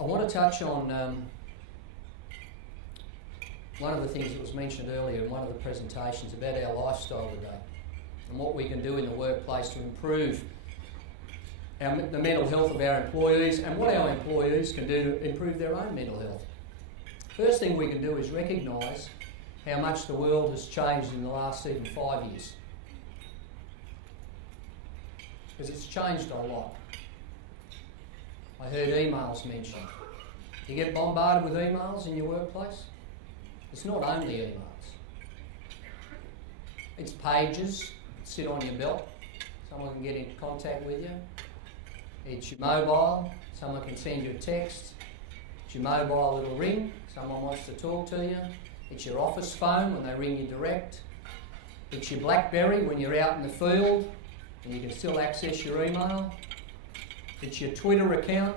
I want to touch on one of the things that was mentioned earlier in one of the presentations about our lifestyle today and what we can do in the workplace to improve the mental health of our employees and what our employees can do to improve their own mental health. First thing we can do is recognise how much the world has changed in the last even 5 years. Because it's changed a lot. I heard emails mentioned. You get bombarded with emails in your workplace? It's not only emails. It's pages that sit on your belt. Someone can get in contact with you. It's your mobile. Someone can send you a text. It's your mobile little ring. Someone wants to talk to you. It's your office phone when they ring you direct. It's your BlackBerry when you're out in the field and you can still access your email. It's your Twitter account.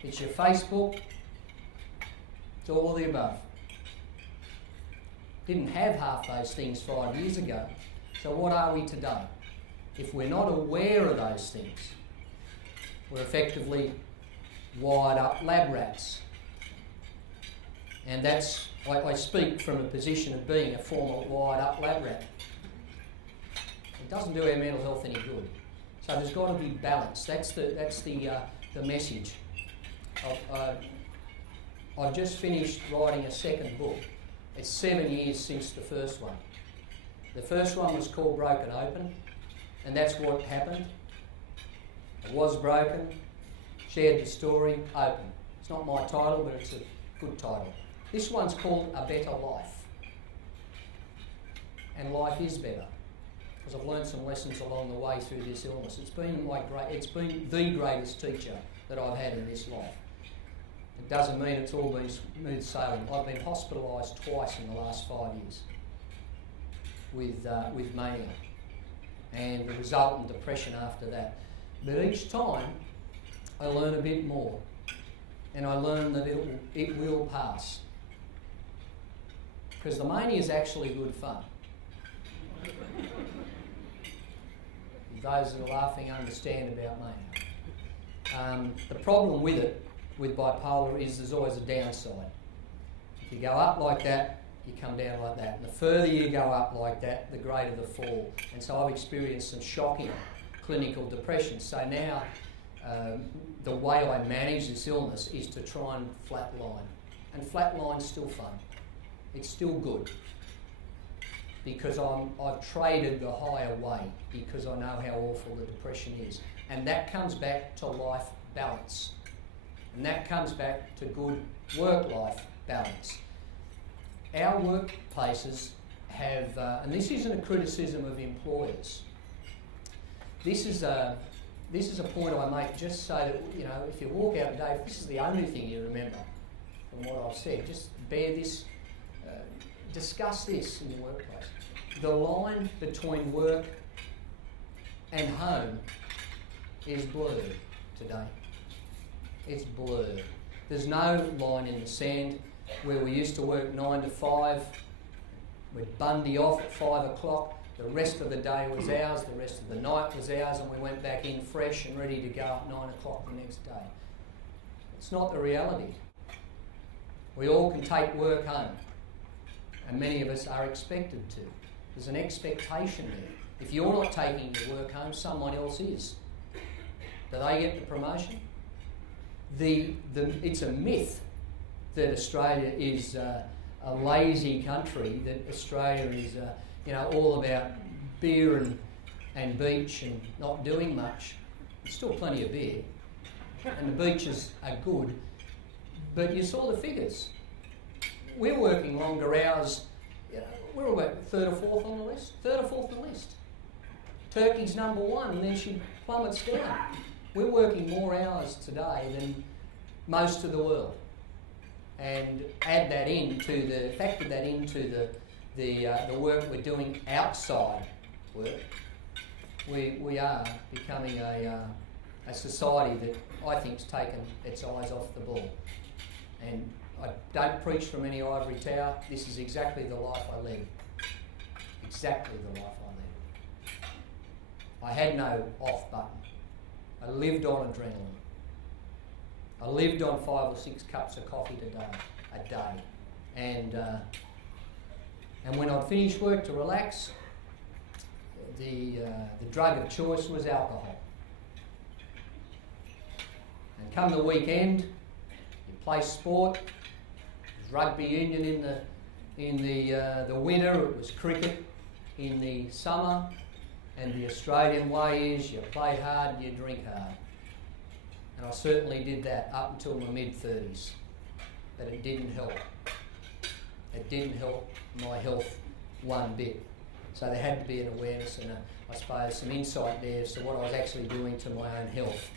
It's your Facebook. It's all of the above. Didn't have half those things 5 years ago. So what are we today? If we're not aware of those things, we're effectively wired up lab rats. And that's, I speak from a position of being a former wired up lab rat. It doesn't do our mental health any good. So there's got to be balance. That's the message. I've just finished writing a second book. It's 7 years since the first one. The first one was called Broken Open, and that's what happened. It was broken, shared the story, open. It's not my title, but it's a good title. This one's called A Better Life. And life is better, because I've learned some lessons along the way through this illness. It's been the greatest teacher that I've had in this life. It doesn't mean it's all been smooth sailing. I've been hospitalised twice in the last 5 years with mania and the resultant depression after that. But each time I learn a bit more, and I learn that it will pass. Because the mania is actually good fun. Those that are laughing understand about mania. The problem with it, with bipolar, is there's always a downside. If you go up like that, you come down like that. And the further you go up like that, the greater the fall. And so I've experienced some shocking clinical depression. So now the way I manage this illness is to try and flatline. And flatline's still fun. It's still good. Because I've traded the high away because I know how awful the depression is. And that comes back to life balance. And that comes back to good work-life balance. Our workplaces have, and this isn't a criticism of employers. This is a point I make just so that, you know, if you walk out today, if this is the only thing you remember from what I've said, just bear this, discuss this in the workplace. The line between work and home is blurred today. It's blurred. There's no line in the sand where we used to work 9 to 5. We'd Bundy off at 5 o'clock. The rest of the day was ours. The rest of the night was ours, and we went back in fresh and ready to go at 9 o'clock the next day. It's not the reality. We all can take work home, and many of us are expected to. There's an expectation there. If you're not taking your work home, someone else is. Do they get the promotion? It's a myth that Australia is a lazy country, that Australia is all about beer and beach and not doing much. There's still plenty of beer, and the beaches are good, but you saw the figures. We're working longer hours. We're about third or fourth on the list. Turkey's number one, and then she plummets down. We're working more hours today than most of the world, and factor that into the work we're doing outside work. We are becoming a society that I think's taken its eyes off the ball. And I don't preach from any ivory tower. This is exactly the life I led. Exactly the life I led. I had no off button. I lived on adrenaline. I lived on 5 or 6 cups of coffee a day. And when I'd finish work to relax, the drug of choice was alcohol. And come the weekend, you play sport. It was rugby union in the winter. It was cricket in the summer. And the Australian way is you play hard and you drink hard. And I certainly did that up until my mid-30s. But it didn't help. It didn't help my health one bit. So there had to be an awareness and I suppose some insight there as to what I was actually doing to my own health.